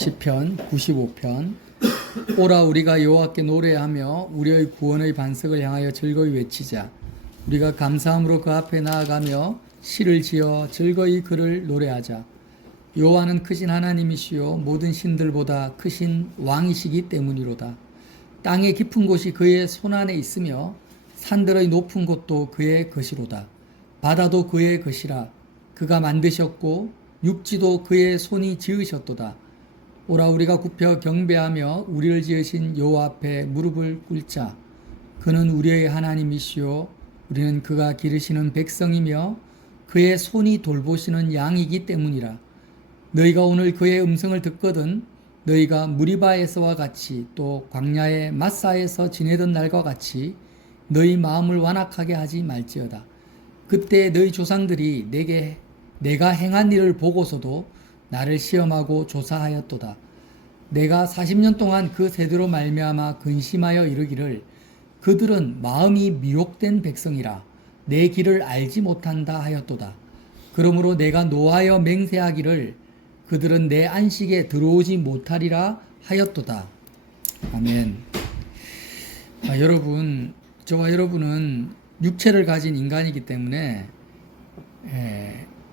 시편 95편. 오라 우리가 여호와께 노래하며 우리의 구원의 반석을 향하여 즐거이 외치자. 우리가 감사함으로 그 앞에 나아가며 시를 지어 즐거이 그를 노래하자. 여호와는 크신 하나님이시요 모든 신들보다 크신 왕이시기 때문이로다. 땅의 깊은 곳이 그의 손안에 있으며 산들의 높은 곳도 그의 것이로다. 바다도 그의 것이라. 그가 만드셨고 육지도 그의 손이 지으셨도다. 오라 우리가 굽혀 경배하며 우리를 지으신 여호와 앞에 무릎을 꿇자. 그는 우리의 하나님이시요 우리는 그가 기르시는 백성이며 그의 손이 돌보시는 양이기 때문이라. 너희가 오늘 그의 음성을 듣거든 너희가 무리바에서와 같이 또 광야의 마사에서 지내던 날과 같이 너희 마음을 완악하게 하지 말지어다. 그때 너희 조상들이 내가 행한 일을 보고서도 나를 시험하고 조사하였도다. 내가 40년 동안 그 세대로 말미암아 근심하여 이르기를 그들은 마음이 미혹된 백성이라 내 길을 알지 못한다 하였도다. 그러므로 내가 노하여 맹세하기를 그들은 내 안식에 들어오지 못하리라 하였도다. 아멘. 여러분, 저와 여러분은 육체를 가진 인간이기 때문에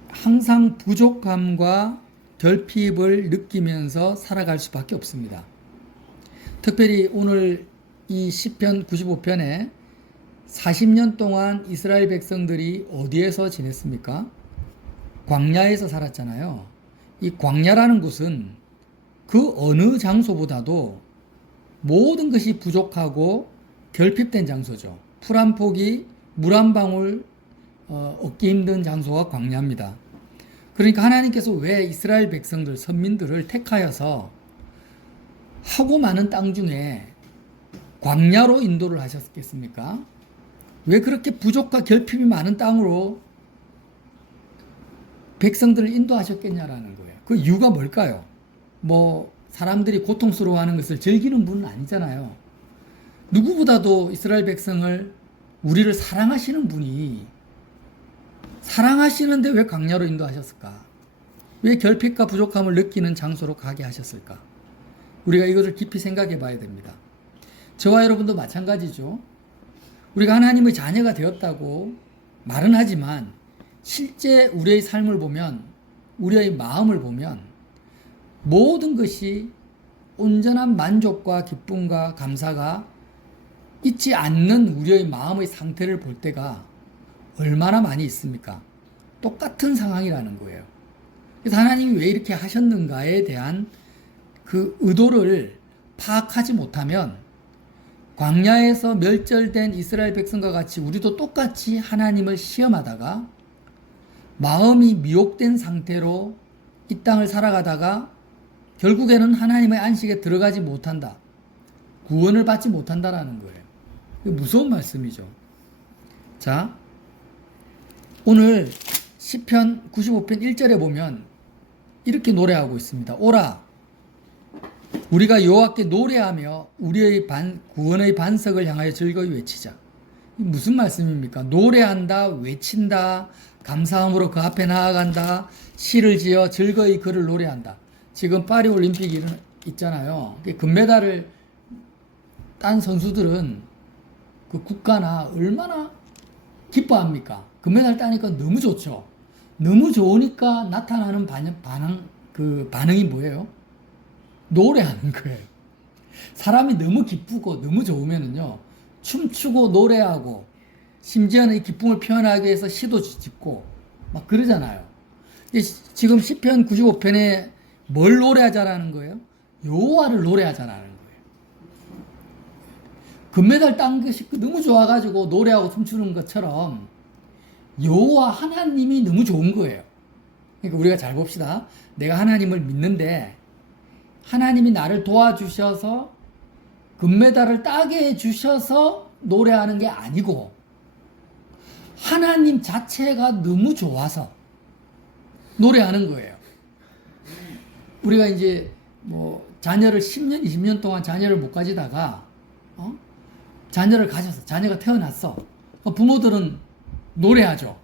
항상 부족함과 결핍을 느끼면서 살아갈 수밖에 없습니다. 특별히 오늘 이 시편 95편에 40년 동안 이스라엘 백성들이 어디에서 지냈습니까? 광야에서 살았잖아요. 이 광야라는 곳은 그 어느 장소보다도 모든 것이 부족하고 결핍된 장소죠. 풀 한 폭이 물 한 방울 얻기 힘든 장소가 광야입니다. 그러니까 하나님께서 왜 이스라엘 백성들, 선민들을 택하여서 하고 많은 땅 중에 광야로 인도를 하셨겠습니까? 왜 그렇게 부족과 결핍이 많은 땅으로 백성들을 인도하셨겠냐라는 거예요. 그 이유가 뭘까요? 사람들이 고통스러워하는 것을 즐기는 분은 아니잖아요. 누구보다도 이스라엘 백성을, 우리를 사랑하시는 분이 사랑하시는데 왜 광야로 인도하셨을까? 왜 결핍과 부족함을 느끼는 장소로 가게 하셨을까? 우리가 이것을 깊이 생각해 봐야 됩니다. 저와 여러분도 마찬가지죠. 우리가 하나님의 자녀가 되었다고 말은 하지만 실제 우리의 삶을 보면, 우리의 마음을 보면 모든 것이 온전한 만족과 기쁨과 감사가 있지 않는 우리의 마음의 상태를 볼 때가 얼마나 많이 있습니까? 똑같은 상황이라는 거예요. 그래서 하나님이 왜 이렇게 하셨는가에 대한 그 의도를 파악하지 못하면 광야에서 멸절된 이스라엘 백성과 같이 우리도 똑같이 하나님을 시험하다가 마음이 미혹된 상태로 이 땅을 살아가다가 결국에는 하나님의 안식에 들어가지 못한다. 구원을 받지 못한다라는 거예요. 무서운 말씀이죠. 자, 오늘 시편 95편 1절에 보면 이렇게 노래하고 있습니다. 오라 우리가 여호와께 노래하며 우리의 구원의 반석을 향하여 즐거이 외치자. 무슨 말씀입니까? 노래한다, 외친다, 감사함으로 그 앞에 나아간다, 시를 지어 즐거이 그를 노래한다. 지금 파리올림픽이 있잖아요. 금메달을 딴 선수들은 그 국가나 얼마나 기뻐합니까? 금메달 따니까 너무 좋죠. 너무 좋으니까 나타나는 반응이 뭐예요? 노래하는 거예요. 사람이 너무 기쁘고 너무 좋으면은요, 춤추고 노래하고, 심지어는 이 기쁨을 표현하기 위해서 시도 짓고, 막 그러잖아요. 지금 시편 95편에 뭘 노래하자라는 거예요? 여호와를 노래하자라는 거예요. 금메달 딴 것이 너무 좋아가지고 노래하고 춤추는 것처럼 여호와 하나님이 너무 좋은 거예요. 그러니까 우리가 잘 봅시다. 내가 하나님을 믿는데 하나님이 나를 도와주셔서 금메달을 따게 해주셔서 노래하는 게 아니고 하나님 자체가 너무 좋아서 노래하는 거예요. 우리가 이제 자녀를 10년, 20년 동안 자녀를 못 가지다가 자녀를 가졌어. 자녀가 태어났어. 부모들은 노래하죠.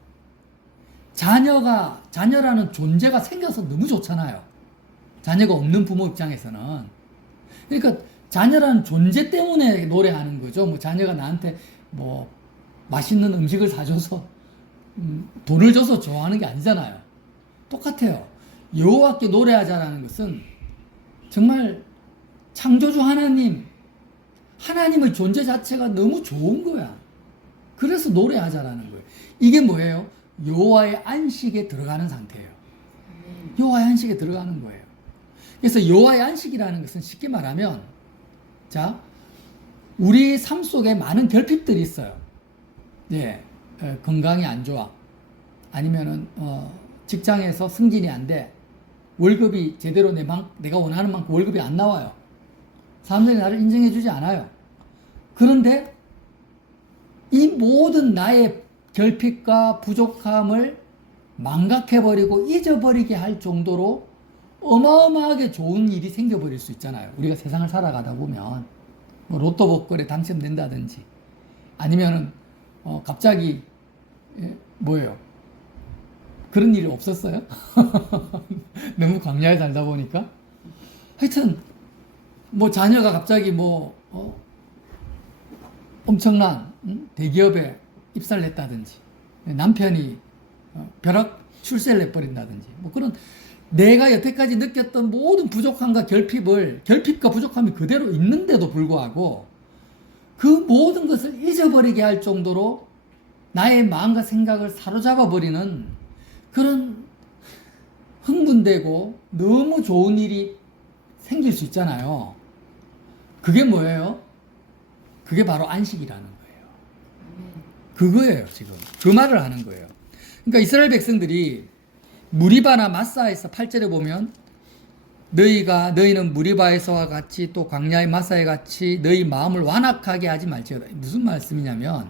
자녀라는 존재가 생겨서 너무 좋잖아요. 자녀가 없는 부모 입장에서는. 그러니까 자녀라는 존재 때문에 노래하는 거죠. 뭐 자녀가 나한테 뭐 맛있는 음식을 사줘서 돈을 줘서 좋아하는 게 아니잖아요. 똑같아요. 여호와께 노래하자라는 것은 정말 창조주 하나님의 존재 자체가 너무 좋은 거야. 그래서 노래하자라는 거예요. 이게 뭐예요? 여호와의 안식에 들어가는 상태예요. 여호와의 안식에 들어가는 거예요. 그래서 여호와의 안식이라는 것은 쉽게 말하면, 자, 우리 삶 속에 많은 결핍들이 있어요. 예, 건강이 안 좋아. 아니면은 직장에서 승진이 안 돼. 월급이 제대로 내가 원하는 만큼 월급이 안 나와요. 사람들이 나를 인정해주지 않아요. 그런데 이 모든 나의 결핍과 부족함을 망각해버리고 잊어버리게 할 정도로 어마어마하게 좋은 일이 생겨버릴 수 있잖아요. 우리가 세상을 살아가다 보면 뭐 로또 복권에 당첨된다든지 아니면은 갑자기 뭐예요? 그런 일이 없었어요? 너무 광야에 살다 보니까. 하여튼 뭐 자녀가 갑자기 뭐 엄청난 대기업에 입사를 했다든지 남편이 벼락 출세를 해버린다든지 뭐 그런 내가 여태까지 느꼈던 모든 부족함과 결핍과 부족함이 그대로 있는데도 불구하고 그 모든 것을 잊어버리게 할 정도로 나의 마음과 생각을 사로잡아 버리는 그런 흥분되고 너무 좋은 일이 생길 수 있잖아요. 그게 뭐예요? 그게 바로 안식이라는 거예요. 그거예요, 지금. 그 말을 하는 거예요. 그러니까 이스라엘 백성들이 무리바나 마사에서 8절에 보면 너희는 무리바에서와 같이 또 광야의 마사에 같이 너희 마음을 완악하게 하지 말지어다. 무슨 말씀이냐면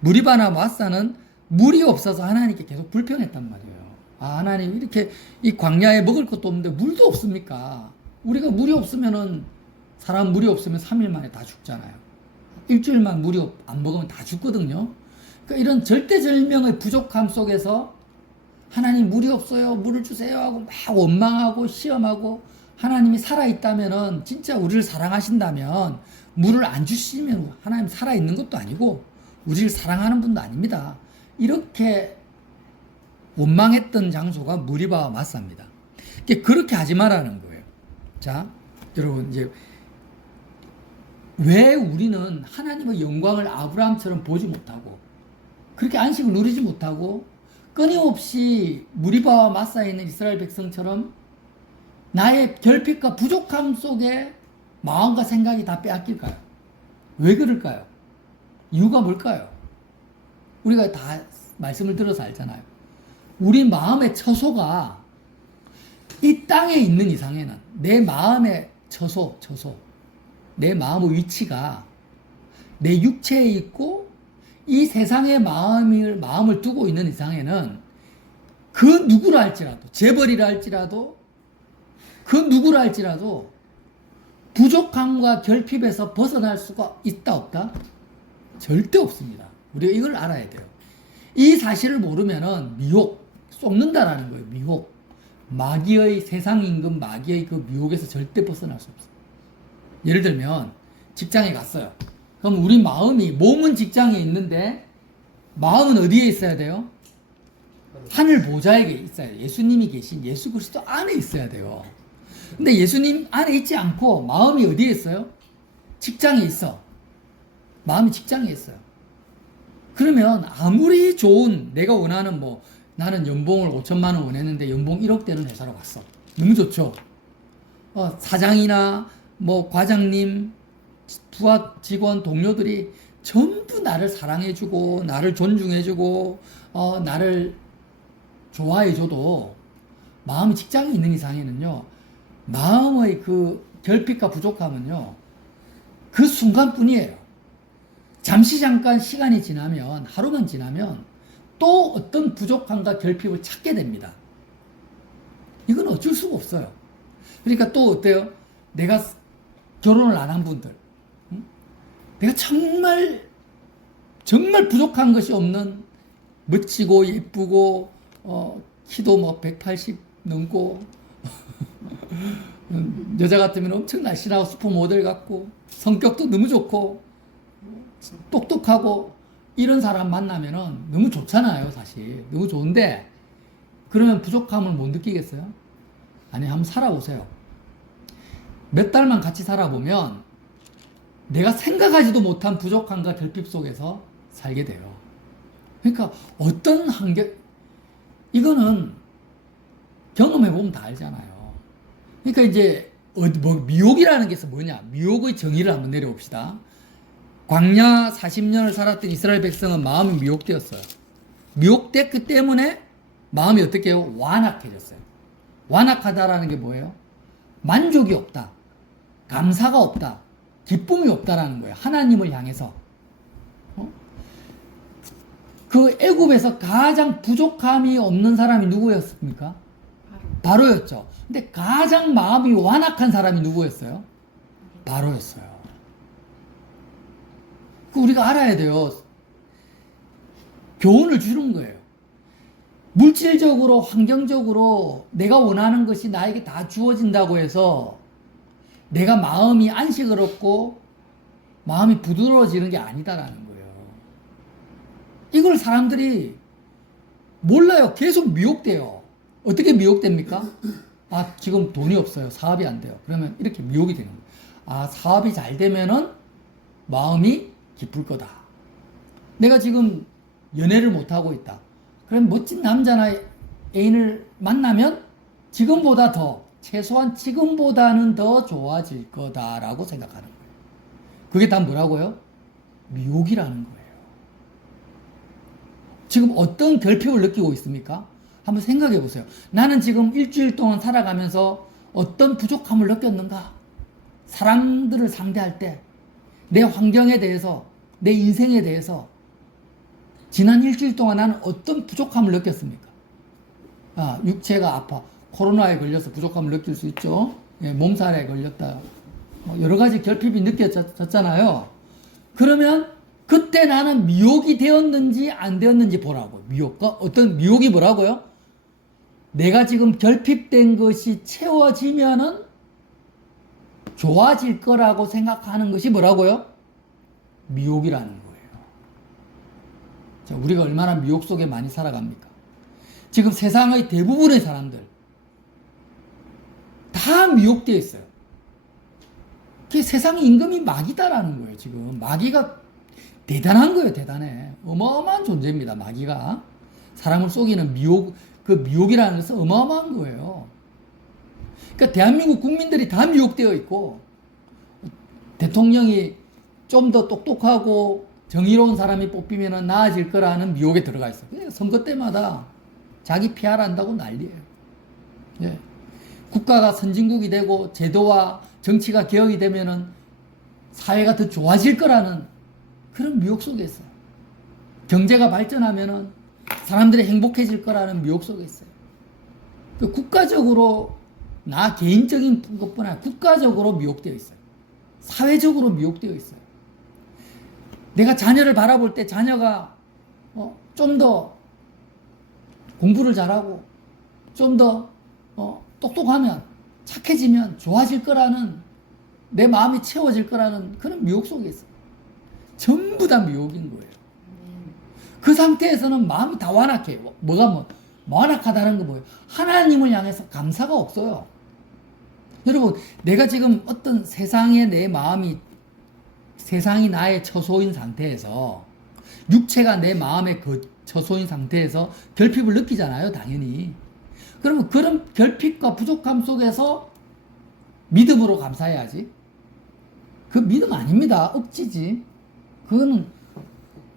무리바나 마사는 물이 없어서 하나님께 계속 불평했단 말이에요. 하나님 이렇게 이 광야에 먹을 것도 없는데 물도 없습니까? 우리가 물이 없으면은 사람 물이 없으면 3일 만에 다 죽잖아요. 일주일만 물이 안 먹으면 다 죽거든요. 그러니까 이런 절대절명의 부족함 속에서 하나님 물이 없어요. 물을 주세요 하고 막 원망하고 시험하고 하나님이 살아있다면은 진짜 우리를 사랑하신다면 물을 안 주시면 하나님 살아있는 것도 아니고 우리를 사랑하는 분도 아닙니다. 이렇게 원망했던 장소가 무리바와 마사입니다. 그렇게 하지 말라는 거예요. 자, 여러분 이제 왜 우리는 하나님의 영광을 아브라함처럼 보지 못하고 그렇게 안식을 누리지 못하고 끊임없이 무리바와 마사에 있는 이스라엘 백성처럼 나의 결핍과 부족함 속에 마음과 생각이 다 빼앗길까요? 왜 그럴까요? 이유가 뭘까요? 우리가 다 말씀을 들어서 알잖아요. 우리 마음의 처소가 이 땅에 있는 이상에는 내 마음의 처소 내 마음의 위치가 내 육체에 있고 이 세상에 마음을 두고 있는 이상에는 그 누구라 할지라도 재벌이라 할지라도 그 누구라 할지라도 부족함과 결핍에서 벗어날 수가 있다 없다? 절대 없습니다. 우리가 이걸 알아야 돼요. 이 사실을 모르면은 미혹 쏟는다라는 거예요. 미혹 마귀의 세상 임금 마귀의 그 미혹에서 절대 벗어날 수 없어요. 예를 들면 직장에 갔어요. 그럼 우리 몸은 직장에 있는데 마음은 어디에 있어야 돼요? 하늘 보좌에 있어야 돼요. 예수님이 계신 예수 그리스도 안에 있어야 돼요. 근데 예수님 안에 있지 않고 마음이 어디에 있어요? 직장에 있어. 마음이 직장에 있어요. 그러면 아무리 좋은 내가 원하는 나는 연봉을 5천만 원 원했는데 연봉 1억 되는 회사로 갔어. 너무 좋죠. 사장이나 과장님, 부하 직원, 동료들이 전부 나를 사랑해주고 나를 존중해주고 나를 좋아해줘도 마음이 직장에 있는 이상에는요, 마음의 그 결핍과 부족함은요, 그 순간뿐이에요. 잠깐 시간이 지나면, 하루만 지나면 또 어떤 부족함과 결핍을 찾게 됩니다. 이건 어쩔 수가 없어요. 그러니까 또 어때요? 내가 결혼을 안 한 분들, 내가 정말 부족한 것이 없는 멋지고 예쁘고 키도 180 넘고 여자 같으면 엄청 날씬하고 슈퍼 모델 같고 성격도 너무 좋고 똑똑하고 이런 사람 만나면은 너무 좋잖아요, 사실. 너무 좋은데 그러면 부족함을 못 느끼겠어요? 아니, 한번 살아보세요. 몇 달만 같이 살아보면 내가 생각하지도 못한 부족함과 결핍 속에서 살게 돼요. 그러니까 어떤 환경, 이거는 경험해보면 다 알잖아요. 그러니까 이제 미혹이라는 게 뭐냐? 미혹의 정의를 한번 내려봅시다. 광야 40년을 살았던 이스라엘 백성은 마음이 미혹되었어요. 미혹됐기 때문에 마음이 어떻게 해요? 완악해졌어요. 완악하다라는 게 뭐예요? 만족이 없다. 감사가 없다. 기쁨이 없다라는 거예요. 하나님을 향해서. 그 애굽에서 가장 부족함이 없는 사람이 누구였습니까? 바로였죠. 근데 가장 마음이 완악한 사람이 누구였어요? 바로였어요. 우리가 알아야 돼요. 교훈을 주는 거예요. 물질적으로, 환경적으로 내가 원하는 것이 나에게 다 주어진다고 해서 내가 마음이 안식을 얻고 마음이 부드러워지는 게 아니다라는 거예요. 이걸 사람들이 몰라요. 계속 미혹돼요. 어떻게 미혹됩니까? 아, 지금 돈이 없어요. 사업이 안 돼요. 그러면 이렇게 미혹이 되는 거예요. 아, 사업이 잘 되면은 마음이 기쁠 거다. 내가 지금 연애를 못하고 있다. 그럼 멋진 남자나 애인을 만나면 지금보다 더, 최소한 지금보다는 더 좋아질 거다라고 생각하는 거예요. 그게 다 뭐라고요? 미혹이라는 거예요. 지금 어떤 결핍을 느끼고 있습니까? 한번 생각해 보세요. 나는 지금 일주일 동안 살아가면서 어떤 부족함을 느꼈는가? 사람들을 상대할 때, 내 환경에 대해서, 내 인생에 대해서 지난 일주일 동안 나는 어떤 부족함을 느꼈습니까? 아, 육체가 아파. 코로나에 걸려서 부족함을 느낄 수 있죠. 예, 몸살에 걸렸다. 여러 가지 결핍이 느껴졌잖아요. 그러면 그때 나는 미혹이 되었는지 안 되었는지 보라고. 미혹과 어떤 미혹이 뭐라고요? 내가 지금 결핍된 것이 채워지면은 좋아질 거라고 생각하는 것이 뭐라고요? 미혹이라는 거예요. 자, 우리가 얼마나 미혹 속에 많이 살아갑니까? 지금 세상의 대부분의 사람들 다 미혹되어 있어요. 세상 임금이 마귀다라는 거예요. 지금 마귀가 대단한 거예요. 대단해. 어마어마한 존재입니다. 마귀가 사람을 속이는 미혹, 그 미혹이라는 것은 어마어마한 거예요. 그러니까 대한민국 국민들이 다 미혹되어 있고 대통령이 좀 더 똑똑하고 정의로운 사람이 뽑히면 나아질 거라는 미혹에 들어가 있어요. 그러니까 선거 때마다 자기 PR 한다고 난리예요. 예. 국가가 선진국이 되고 제도와 정치가 개혁이 되면은 사회가 더 좋아질 거라는 그런 미혹 속에 있어요. 경제가 발전하면은 사람들이 행복해질 거라는 미혹 속에 있어요. 그 국가적으로 나 개인적인 것뿐 아니라 국가적으로 미혹되어 있어요. 사회적으로 미혹되어 있어요. 내가 자녀를 바라볼 때 자녀가 좀 더 공부를 잘하고 좀 더 똑똑하면 착해지면 좋아질 거라는 내 마음이 채워질 거라는 그런 미혹 속에 있어요. 전부 다 미혹인 거예요. 그 상태에서는 마음이 다 완악해요. 뭐가 완악하다는 거 뭐예요? 하나님을 향해서 감사가 없어요. 여러분, 내가 지금 어떤 세상에 내 마음이 세상이 나의 처소인 상태에서 육체가 내 마음의 그 처소인 상태에서 결핍을 느끼잖아요. 당연히. 그러면 그런 결핍과 부족함 속에서 믿음으로 감사해야지. 그 믿음 아닙니다. 억지지. 그거는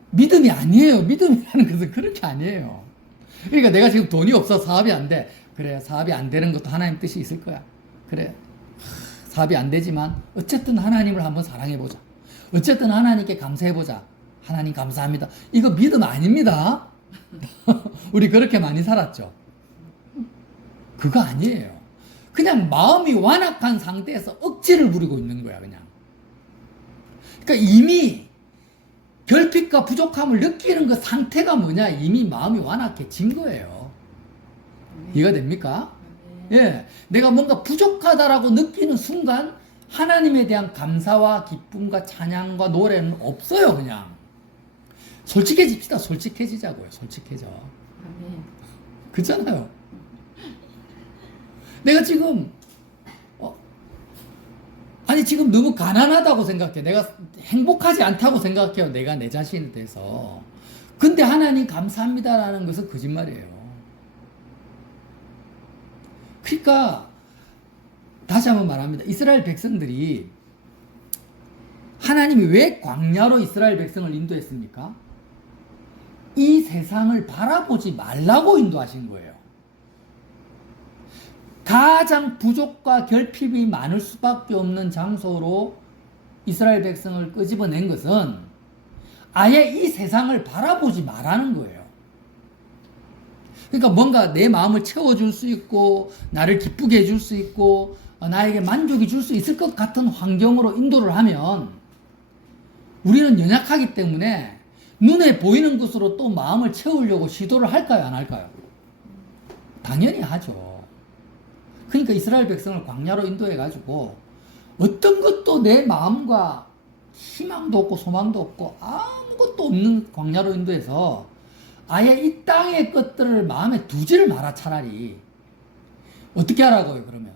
믿음이 아니에요. 믿음이라는 것은 그렇게 아니에요. 그러니까 내가 지금 돈이 없어 사업이 안 돼. 그래, 사업이 안 되는 것도 하나님 뜻이 있을 거야. 그래, 사업이 안 되지만 어쨌든 하나님을 한번 사랑해보자. 어쨌든 하나님께 감사해보자. 하나님 감사합니다. 이거 믿음 아닙니다. 우리 그렇게 많이 살았죠. 그거 아니에요. 그냥 마음이 완악한 상태에서 억지를 부리고 있는 거야, 그냥. 그러니까 이미 결핍과 부족함을 느끼는 그 상태가 뭐냐? 이미 마음이 완악해진 거예요. 이해가 됩니까? 예, 내가 뭔가 부족하다라고 느끼는 순간 하나님에 대한 감사와 기쁨과 찬양과 노래는 없어요. 그냥 솔직해집시다. 솔직해지자고요. 솔직해져. 아멘. 그렇잖아요. 내가 지금 아니 지금 너무 가난하다고 생각해. 내가 행복하지 않다고 생각해요. 내가 내 자신에 대해서. 근데 하나님 감사합니다라는 것은 거짓말이에요. 그러니까 다시 한번 말합니다. 이스라엘 백성들이 하나님이 왜 광야로 이스라엘 백성을 인도했습니까? 이 세상을 바라보지 말라고 인도하신 거예요. 가장 부족과 결핍이 많을 수밖에 없는 장소로 이스라엘 백성을 끄집어낸 것은 아예 이 세상을 바라보지 말라는 거예요. 그러니까 뭔가 내 마음을 채워줄 수 있고 나를 기쁘게 해줄 수 있고 나에게 만족이 줄 수 있을 것 같은 환경으로 인도를 하면 우리는 연약하기 때문에 눈에 보이는 것으로 또 마음을 채우려고 시도를 할까요? 안 할까요? 당연히 하죠. 그러니까 이스라엘 백성을 광야로 인도해가지고 어떤 것도 내 마음과 희망도 없고 소망도 없고 아무것도 없는 광야로 인도해서 아예 이 땅의 것들을 마음에 두지를 마라. 차라리 어떻게 하라고요? 그러면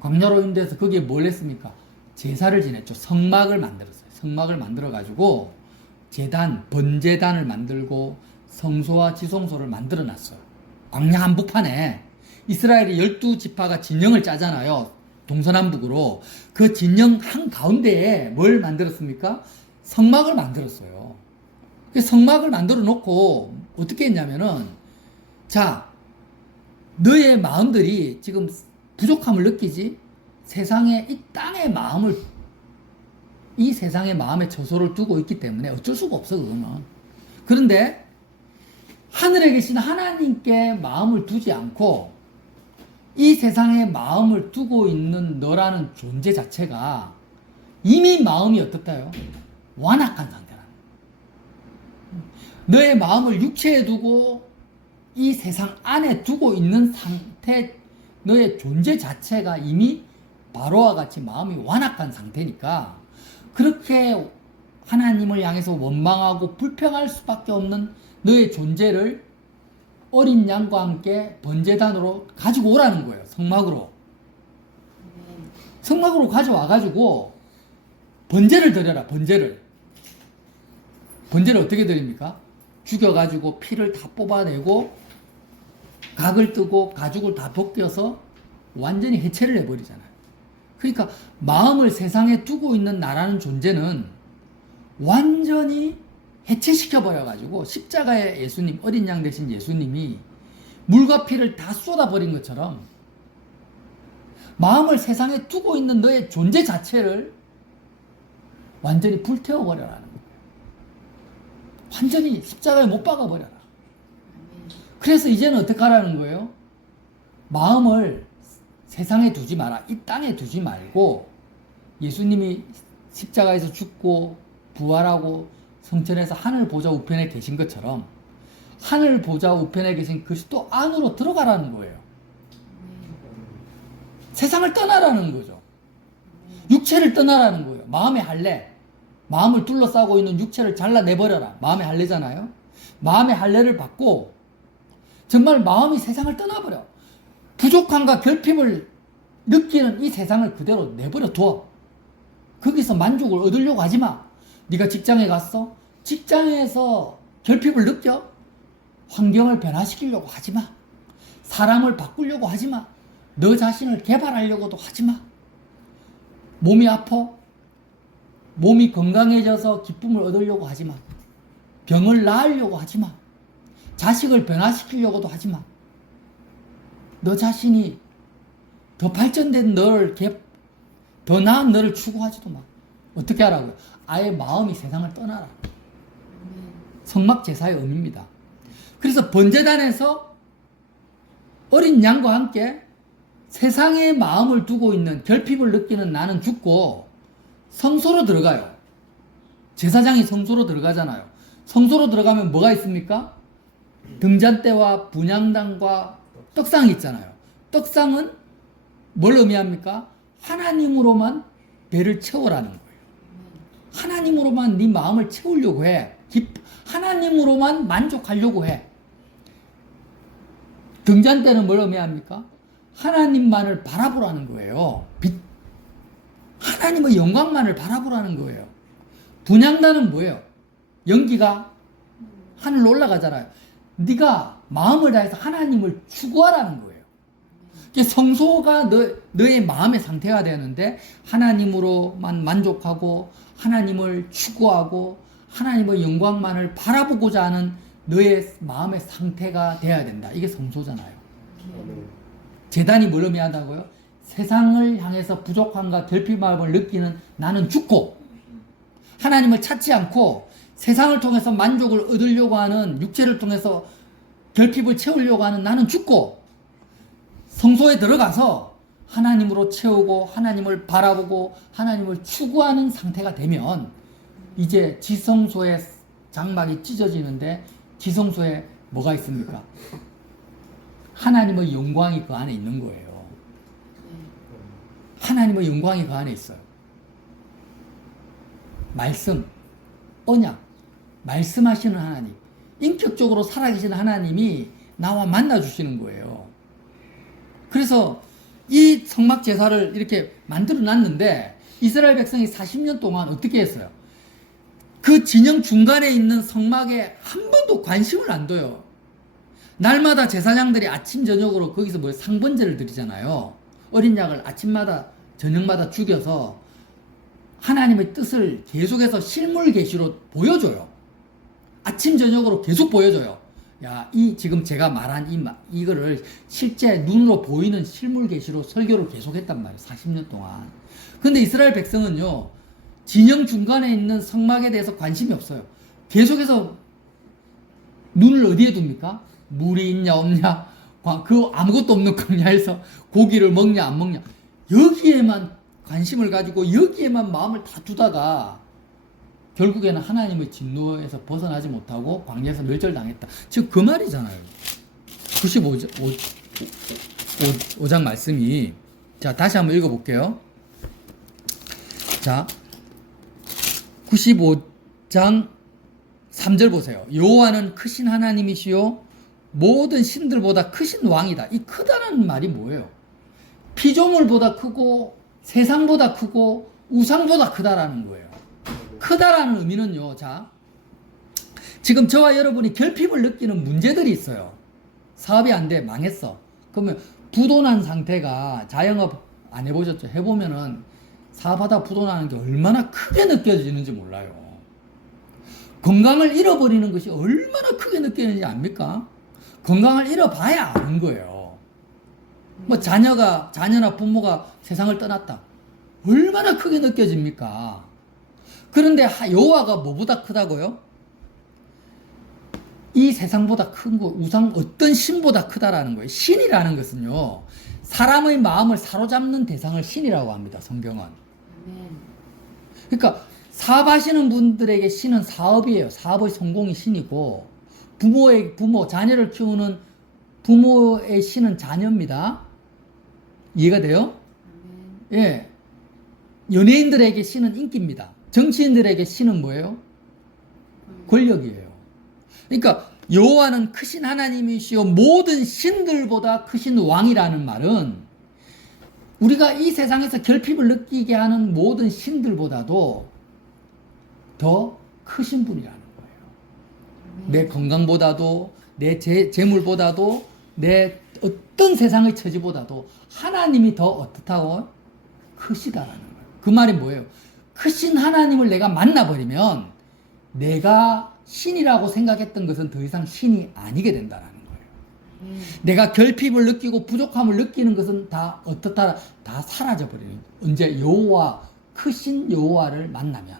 광야로 인도해서 거기에 뭘 했습니까? 제사를 지냈죠. 성막을 만들었어요. 성막을 만들어 가지고 제단, 번제단을 만들고 성소와 지성소를 만들어 놨어요. 광야 한복판에 이스라엘의 12지파가 진영을 짜잖아요. 동서남북으로. 그 진영 한가운데에 뭘 만들었습니까? 성막을 만들었어요. 성막을 만들어 놓고 어떻게 했냐면은 자, 너의 마음들이 지금 부족함을 느끼지? 세상에 이 땅의 마음을 이 세상의 마음에 저소를 두고 있기 때문에 어쩔 수가 없어 그거는. 그런데 하늘에 계신 하나님께 마음을 두지 않고 이 세상에 마음을 두고 있는 너라는 존재 자체가 이미 마음이 어떻다요? 완악한 상태라는 거예요. 너의 마음을 육체에 두고 이 세상 안에 두고 있는 상태, 너의 존재 자체가 이미 바로와 같이 마음이 완악한 상태니까 그렇게 하나님을 향해서 원망하고 불평할 수밖에 없는 너의 존재를 어린 양과 함께 번제단으로 가지고 오라는 거예요. 성막으로. 성막으로 가져와가지고 번제를 드려라. 번제를 어떻게 드립니까? 죽여가지고 피를 다 뽑아내고 각을 뜨고 가죽을 다 벗겨서 완전히 해체를 해버리잖아요. 그러니까 마음을 세상에 두고 있는 나라는 존재는 완전히 해체시켜버려가지고 십자가의 예수님, 어린 양 대신 예수님이 물과 피를 다 쏟아버린 것처럼 마음을 세상에 두고 있는 너의 존재 자체를 완전히 불태워버려라는 거예요. 완전히 십자가에 못 박아버려라. 그래서 이제는 어떻게 하라는 거예요? 마음을 세상에 두지 마라. 이 땅에 두지 말고 예수님이 십자가에서 죽고 부활하고 성천에서 하늘 보좌 우편에 계신 것처럼 하늘 보좌 우편에 계신 그리스도 안으로 들어가라는 거예요. 세상을 떠나라는 거죠. 육체를 떠나라는 거예요. 마음의 할례. 마음을 둘러싸고 있는 육체를 잘라내버려라. 마음의 할례잖아요. 마음의 할례를 받고 정말 마음이 세상을 떠나버려. 부족함과 결핍을 느끼는 이 세상을 그대로 내버려 두어. 거기서 만족을 얻으려고 하지 마. 네가 직장에 갔어? 직장에서 결핍을 느껴? 환경을 변화시키려고 하지 마. 사람을 바꾸려고 하지 마. 너 자신을 개발하려고도 하지 마. 몸이 아파? 몸이 건강해져서 기쁨을 얻으려고 하지 마. 병을 나으려고 하지 마. 자식을 변화시키려고도 하지 마. 너 자신이 더 발전된 너를 더 나은 너를 추구하지도 마. 어떻게 하라고요? 아예 마음이 세상을 떠나라. 성막 제사의 의미입니다. 그래서 번제단에서 어린 양과 함께 세상에 마음을 두고 있는 결핍을 느끼는 나는 죽고 성소로 들어가요. 제사장이 성소로 들어가잖아요. 성소로 들어가면 뭐가 있습니까? 등잔대와 분향단과 떡상이 있잖아요. 떡상은 뭘 의미합니까? 하나님으로만 배를 채우라는 거예요. 하나님으로만 네 마음을 채우려고 해. 하나님으로만 만족하려고 해. 등잔대는 뭘 의미합니까? 하나님만을 바라보라는 거예요. 하나님의 영광만을 바라보라는 거예요. 분향단은 뭐예요? 연기가 하늘로 올라가잖아요. 네가 마음을 다해서 하나님을 추구하라는 거예요. 성소가 너의 마음의 상태가 되는데 하나님으로만 만족하고 하나님을 추구하고 하나님의 영광만을 바라보고자 하는 너의 마음의 상태가 돼야 된다. 이게 성소잖아요. 제단이 뭘 의미한다고요? 세상을 향해서 부족함과 결핍함을 느끼는 나는 죽고 하나님을 찾지 않고 세상을 통해서 만족을 얻으려고 하는 육체를 통해서 결핍을 채우려고 하는 나는 죽고 성소에 들어가서 하나님으로 채우고 하나님을 바라보고 하나님을 추구하는 상태가 되면 이제 지성소의 장막이 찢어지는데 지성소에 뭐가 있습니까? 하나님의 영광이 그 안에 있는 거예요. 하나님의 영광이 그 안에 있어요. 말씀, 언약, 말씀하시는 하나님, 인격적으로 살아계신 하나님이 나와 만나주시는 거예요. 그래서 이 성막 제사를 이렇게 만들어 놨는데 이스라엘 백성이 40년 동안 어떻게 했어요? 그 진영 중간에 있는 성막에 한 번도 관심을 안 둬요. 날마다 제사장들이 아침 저녁으로 거기서 뭐 상번제를 드리잖아요. 어린 양을 아침마다 저녁마다 죽여서 하나님의 뜻을 계속해서 실물 계시로 보여줘요. 아침 저녁으로 계속 보여줘요. 야, 지금 제가 말한 이거를 실제 눈으로 보이는 실물 계시로 설교를 계속했단 말이에요. 40년 동안. 근데 이스라엘 백성은요, 진영 중간에 있는 성막에 대해서 관심이 없어요. 계속해서 눈을 어디에 둡니까? 물이 있냐 없냐, 그 아무것도 없는 광야에서 고기를 먹냐 안 먹냐, 여기에만 관심을 가지고 여기에만 마음을 다 두다가 결국에는 하나님의 진노에서 벗어나지 못하고 광야에서 멸절당했다. 즉 그 말이잖아요. 95장 말씀이. 자, 다시 한번 읽어볼게요. 자, 95장 3절 보세요. 여호와는 크신 하나님이시요 모든 신들보다 크신 왕이다. 이 크다는 말이 뭐예요? 피조물보다 크고 세상보다 크고 우상보다 크다라는 거예요. 크다라는 의미는요. 자, 지금 저와 여러분이 결핍을 느끼는 문제들이 있어요. 사업이 안 돼, 망했어. 그러면 부도난 상태가, 자영업 안 해보셨죠? 해보면은 사업하다 부도나는 게 얼마나 크게 느껴지는지 몰라요. 건강을 잃어버리는 것이 얼마나 크게 느껴지는지 압니까? 건강을 잃어봐야 아는 거예요. 뭐 자녀나 부모가 세상을 떠났다. 얼마나 크게 느껴집니까? 그런데 여호와가 뭐보다 크다고요? 이 세상보다 큰 거, 어떤 신보다 크다라는 거예요. 신이라는 것은요, 사람의 마음을 사로잡는 대상을 신이라고 합니다. 성경은. 그러니까 사업하시는 분들에게 신은 사업이에요. 사업의 성공이 신이고, 자녀를 키우는 부모의 신은 자녀입니다. 이해가 돼요? 예. 연예인들에게 신은 인기입니다. 정치인들에게 신은 뭐예요? 권력이에요. 그러니까 여호와는 크신 하나님이시요 모든 신들보다 크신 왕이라는 말은 우리가 이 세상에서 결핍을 느끼게 하는 모든 신들보다도 더 크신 분이라는 거예요. 내 건강보다도 내 재물보다도 내 어떤 세상의 처지보다도 하나님이 더 어떻다고? 크시다라는 거예요. 그 말이 뭐예요? 크신 하나님을 내가 만나버리면 내가 신이라고 생각했던 것은 더 이상 신이 아니게 된다는 거예요. 내가 결핍을 느끼고 부족함을 느끼는 것은 다 어떻다? 다 사라져버리는 거예요. 언제? 크신 여호와를 만나면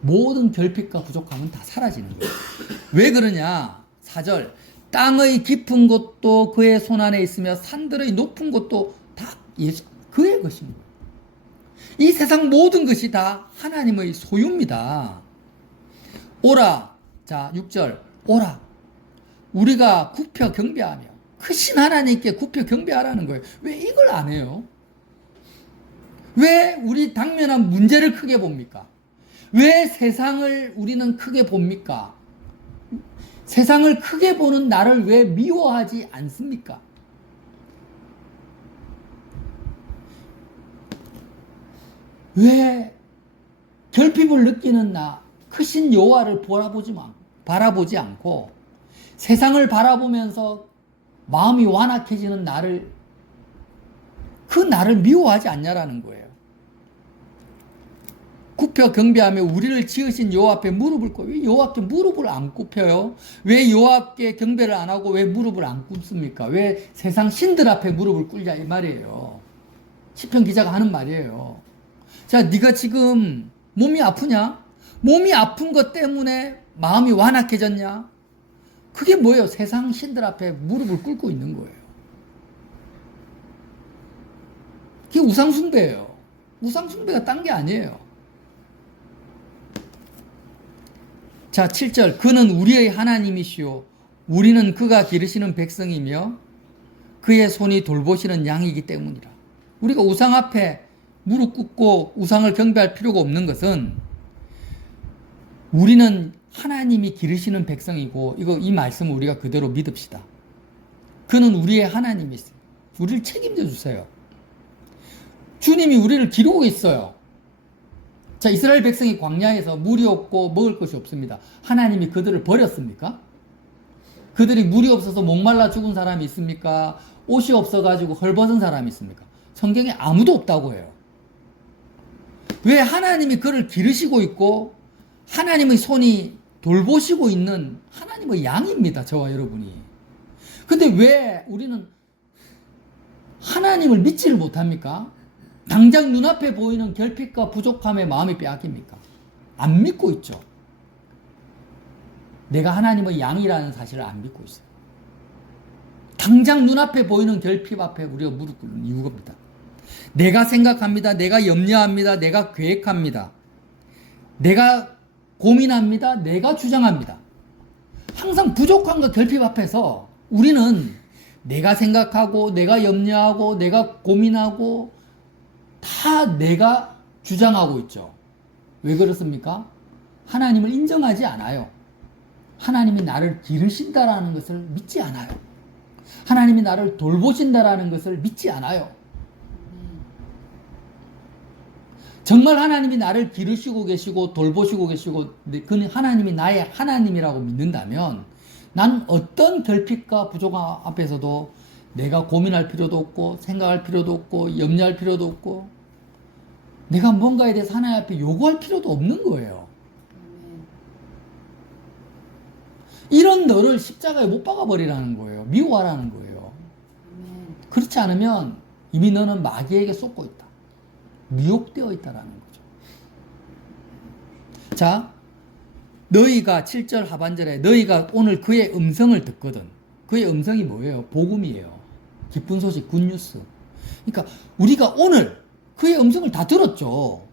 모든 결핍과 부족함은 다 사라지는 거예요. 왜 그러냐? 4절, 땅의 깊은 곳도 그의 손안에 있으며 산들의 높은 곳도 다 그의 것입니다. 이 세상 모든 것이 다 하나님의 소유입니다. 오라. 자, 6절. 오라. 우리가 굽혀 경배하며 크신 하나님께 굽혀 경배하라는 거예요. 왜 이걸 안 해요? 왜 우리 당면한 문제를 크게 봅니까? 왜 세상을 우리는 크게 봅니까? 세상을 크게 보는 나를 왜 미워하지 않습니까? 왜 결핍을 느끼는 나, 크신 여호와를 바라보지 않고 세상을 바라보면서 마음이 완악해지는 나를, 그 나를 미워하지 않냐라는 거예요. 굽혀 경배하며 우리를 지으신 여호와 앞에 무릎을 꿇고, 왜 여호와께 무릎을 안 굽혀요? 왜 여호와께 경배를 안 하고 왜 무릎을 안 꿇습니까? 왜 세상 신들 앞에 무릎을 꿇냐 이 말이에요. 시편 기자가 하는 말이에요. 자, 네가 지금 몸이 아프냐? 몸이 아픈 것 때문에 마음이 완악해졌냐? 그게 뭐예요? 세상 신들 앞에 무릎을 꿇고 있는 거예요. 그게 우상숭배예요. 우상숭배가 딴 게 아니에요. 자, 7절. 그는 우리의 하나님이시오. 우리는 그가 기르시는 백성이며 그의 손이 돌보시는 양이기 때문이라. 우리가 우상 앞에 무릎 꿇고 우상을 경배할 필요가 없는 것은 우리는 하나님이 기르시는 백성이고, 이 말씀을 우리가 그대로 믿읍시다. 그는 우리의 하나님이세요. 우리를 책임져 주세요. 주님이 우리를 기르고 있어요. 자, 이스라엘 백성이 광야에서 물이 없고 먹을 것이 없습니다. 하나님이 그들을 버렸습니까? 그들이 물이 없어서 목말라 죽은 사람이 있습니까? 옷이 없어가지고 헐벗은 사람이 있습니까? 성경에 아무도 없다고 해요. 왜? 하나님이 그를 기르시고 있고 하나님의 손이 돌보시고 있는 하나님의 양입니다. 저와 여러분이. 근데 왜 우리는 하나님을 믿지를 못합니까? 당장 눈앞에 보이는 결핍과 부족함에 마음이 빼앗깁니까? 안 믿고 있죠. 내가 하나님의 양이라는 사실을 안 믿고 있어요. 당장 눈앞에 보이는 결핍 앞에 우리가 무릎 꿇는 이유입니다. 내가 생각합니다. 내가 염려합니다. 내가 계획합니다. 내가 고민합니다. 내가 주장합니다. 항상 부족함과 결핍 앞에서 우리는 내가 생각하고 내가 염려하고 내가 고민하고 다 내가 주장하고 있죠. 왜 그렇습니까? 하나님을 인정하지 않아요. 하나님이 나를 기르신다라는 것을 믿지 않아요. 하나님이 나를 돌보신다라는 것을 믿지 않아요. 정말 하나님이 나를 기르시고 계시고 돌보시고 계시고 그는 하나님이 나의 하나님이라고 믿는다면 난 어떤 결핍과 부족함 앞에서도 내가 고민할 필요도 없고 생각할 필요도 없고 염려할 필요도 없고 내가 뭔가에 대해서 하나님 앞에 요구할 필요도 없는 거예요. 이런 너를 십자가에 못 박아버리라는 거예요. 미워하라는 거예요. 그렇지 않으면 이미 너는 마귀에게 쏟고 있다. 미혹되어 있다라는 거죠. 자, 너희가 7절 하반절에 너희가 오늘 그의 음성을 듣거든. 그의 음성이 뭐예요? 복음이에요. 기쁜 소식, 굿뉴스. 그러니까 우리가 오늘 그의 음성을 다 들었죠.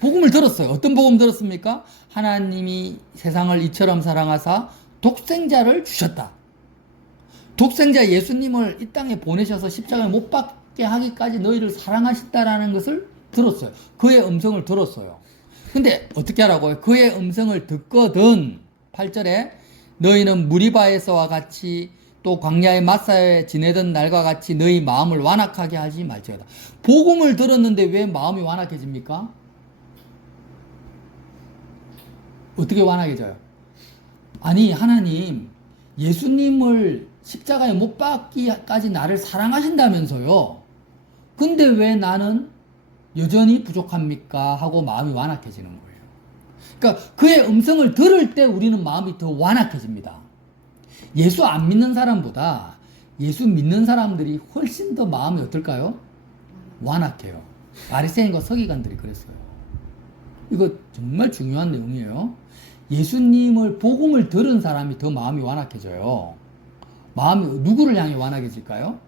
복음을 들었어요. 어떤 복음 들었습니까? 하나님이 세상을 이처럼 사랑하사 독생자를 주셨다. 독생자 예수님을 이 땅에 보내셔서 십자가에 못 박게 하기까지 너희를 사랑하신다라는 것을 들었어요. 그의 음성을 들었어요. 근데 어떻게 하라고요? 그의 음성을 듣거든 8절에 너희는 무리바에서와 같이 또 광야의 마사에 지내던 날과 같이 너희 마음을 완악하게 하지 말지어다. 복음을 들었는데 왜 마음이 완악해집니까? 어떻게 완악해져요? 아니 하나님 예수님을 십자가에 못 박기까지 나를 사랑하신다면서요. 근데 왜 나는 여전히 부족합니까? 하고 마음이 완악해지는 거예요. 그러니까 그의 음성을 들을 때 우리는 마음이 더 완악해집니다. 예수 안 믿는 사람보다 예수 믿는 사람들이 훨씬 더 마음이 어떨까요? 완악해요. 바리새인과 서기관들이 그랬어요. 이거 정말 중요한 내용이에요. 예수님을 복음을 들은 사람이 더 마음이 완악해져요. 마음이 누구를 향해 완악해질까요?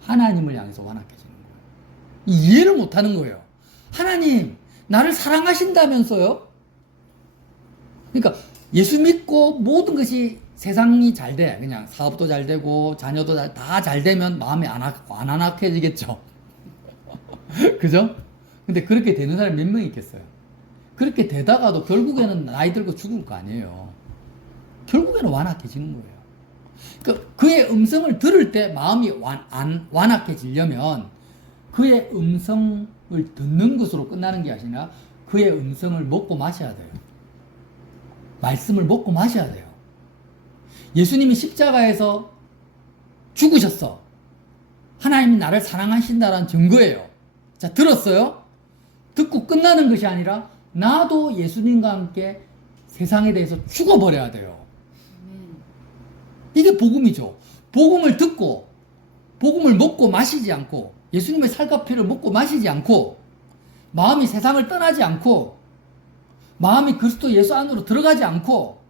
하나님을 향해서 완악해지는 거예요. 이해를 못하는 거예요. 하나님 나를 사랑하신다면서요? 그러니까 예수 믿고 모든 것이 세상이 잘 돼. 그냥 사업도 잘 되고 자녀도 다 잘 되면 마음이 안 안악해지겠죠. 그죠? 근데 그렇게 되는 사람이 몇 명 있겠어요? 그렇게 되다가도 결국에는 나이 들고 죽을 거 아니에요. 결국에는 완악해지는 거예요. 그의 음성을 들을 때 마음이 완악해지려면 그의 음성을 듣는 것으로 끝나는 게 아니라 그의 음성을 먹고 마셔야 돼요. 말씀을 먹고 마셔야 돼요. 예수님이 십자가에서 죽으셨어. 하나님이 나를 사랑하신다는 증거예요. 자, 들었어요? 듣고 끝나는 것이 아니라 나도 예수님과 함께 세상에 대해서 죽어버려야 돼요. 이게 복음이죠. 복음을 듣고 복음을 먹고 마시지 않고 예수님의 살과 피를 먹고 마시지 않고 마음이 세상을 떠나지 않고 마음이 그리스도 예수 안으로 들어가지 않고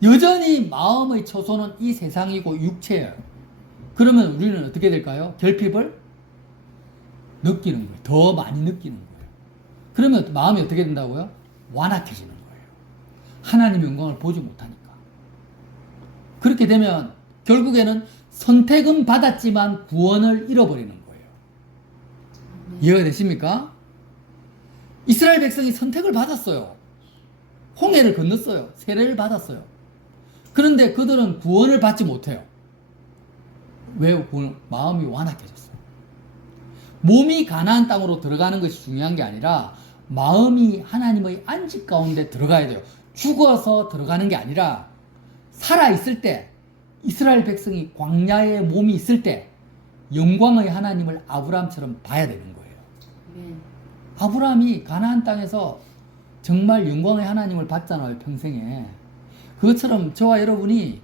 여전히 마음의 처소는 이 세상이고 육체예요. 그러면 우리는 어떻게 될까요? 결핍을 느끼는 거예요. 더 많이 느끼는 거예요. 그러면 마음이 어떻게 된다고요? 완악해지는 거예요. 하나님의 영광을 보지 못하니까. 그렇게 되면 결국에는 선택은 받았지만 구원을 잃어버리는 거예요. 이해가 되십니까? 이스라엘 백성이 선택을 받았어요. 홍해를 건넜어요. 세례를 받았어요. 그런데 그들은 구원을 받지 못해요. 왜? 마음이 완악해졌어요. 몸이 가나안 땅으로 들어가는 것이 중요한 게 아니라 마음이 하나님의 안식 가운데 들어가야 돼요. 죽어서 들어가는 게 아니라 살아있을 때, 이스라엘 백성이 광야에 몸이 있을 때 영광의 하나님을 아브라함처럼 봐야 되는 거예요. 아브라함이 가나안 땅에서 정말 영광의 하나님을 봤잖아요, 평생에. 그것처럼 저와 여러분이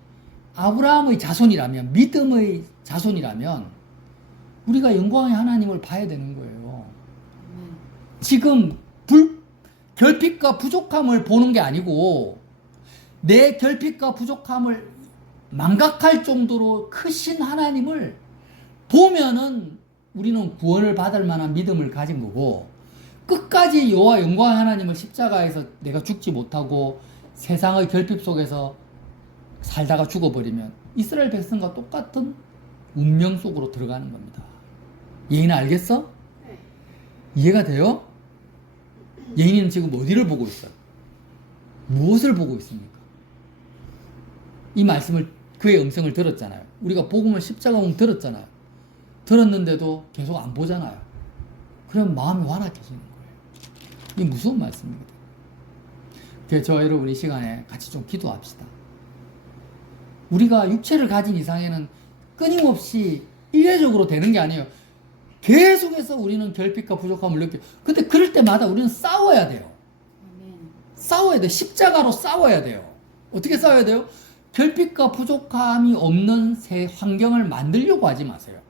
아브라함의 자손이라면, 믿음의 자손이라면 우리가 영광의 하나님을 봐야 되는 거예요. 지금 결핍과 부족함을 보는 게 아니고 내 결핍과 부족함을 망각할 정도로 크신 하나님을 보면은 우리는 구원을 받을 만한 믿음을 가진 거고, 끝까지 여호와 영광의 하나님을 십자가에서 내가 죽지 못하고 세상의 결핍 속에서 살다가 죽어버리면 이스라엘 백성과 똑같은 운명 속으로 들어가는 겁니다. 예인아, 알겠어? 이해가 돼요? 예인이는 지금 어디를 보고 있어요? 무엇을 보고 있습니까? 이 말씀을, 그의 음성을 들었잖아요. 우리가 복음을 십자가봉 들었잖아요. 들었는데도 계속 안 보잖아요. 그럼 마음이 완악해지는 거예요. 이게 무서운 말씀입니다. 그래서 저와 여러분 이 시간에 같이 좀 기도합시다. 우리가 육체를 가진 이상에는 끊임없이 일회적으로 되는 게 아니에요. 계속해서 우리는 결핍과 부족함을 느껴요. 근데 그럴 때마다 우리는 싸워야 돼요. 싸워야 돼요. 십자가로 싸워야 돼요. 어떻게 싸워야 돼요? 결핍과 부족함이 없는 새 환경을 만들려고 하지 마세요.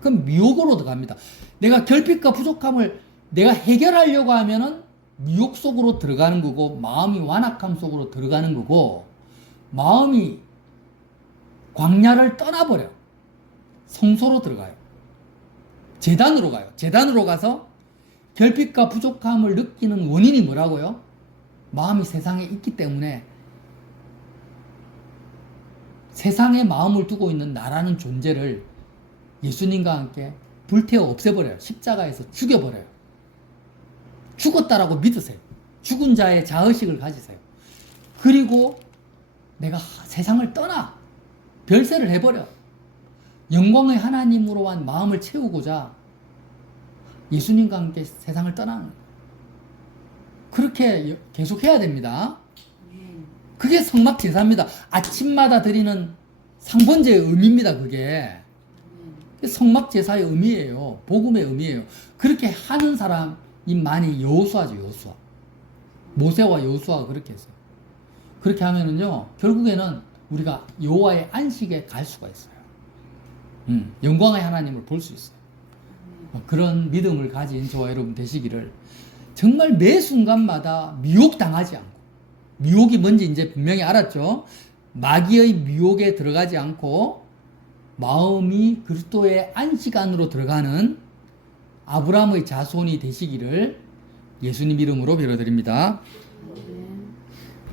그럼 미혹으로 들어갑니다. 내가 결핍과 부족함을 내가 해결하려고 하면은 미혹 속으로 들어가는 거고, 마음이 완악함 속으로 들어가는 거고, 마음이 광야를 떠나버려. 성소로 들어가요. 제단으로 가요. 제단으로 가서 결핍과 부족함을 느끼는 원인이 뭐라고요? 마음이 세상에 있기 때문에 세상에 마음을 두고 있는 나라는 존재를 예수님과 함께 불태워 없애버려요. 십자가에서 죽여버려요. 죽었다라고 믿으세요. 죽은 자의 자의식을 가지세요. 그리고 내가 세상을 떠나 별세를 해버려. 영광의 하나님으로만 마음을 채우고자 예수님과 함께 세상을 떠나는 거예요. 그렇게 계속 해야 됩니다. 그게 성막제사입니다. 아침마다 드리는 상번제의 의미입니다. 그게 성막제사의 의미예요. 복음의 의미예요. 그렇게 하는 사람이 많이 여호수아죠. 여호수아. 모세와 여호수아가 그렇게 했어요. 그렇게 하면은요, 결국에는 우리가 여호와의 안식에 갈 수가 있어요. 영광의 하나님을 볼 수 있어요. 그런 믿음을 가진 저와 여러분 되시기를, 정말 매 순간마다 미혹당하지 않고, 미혹이 뭔지 이제 분명히 알았죠. 마귀의 미혹에 들어가지 않고 마음이 그리스도의 안식 안으로 들어가는 아브라함의 자손이 되시기를 예수님 이름으로 빌어드립니다.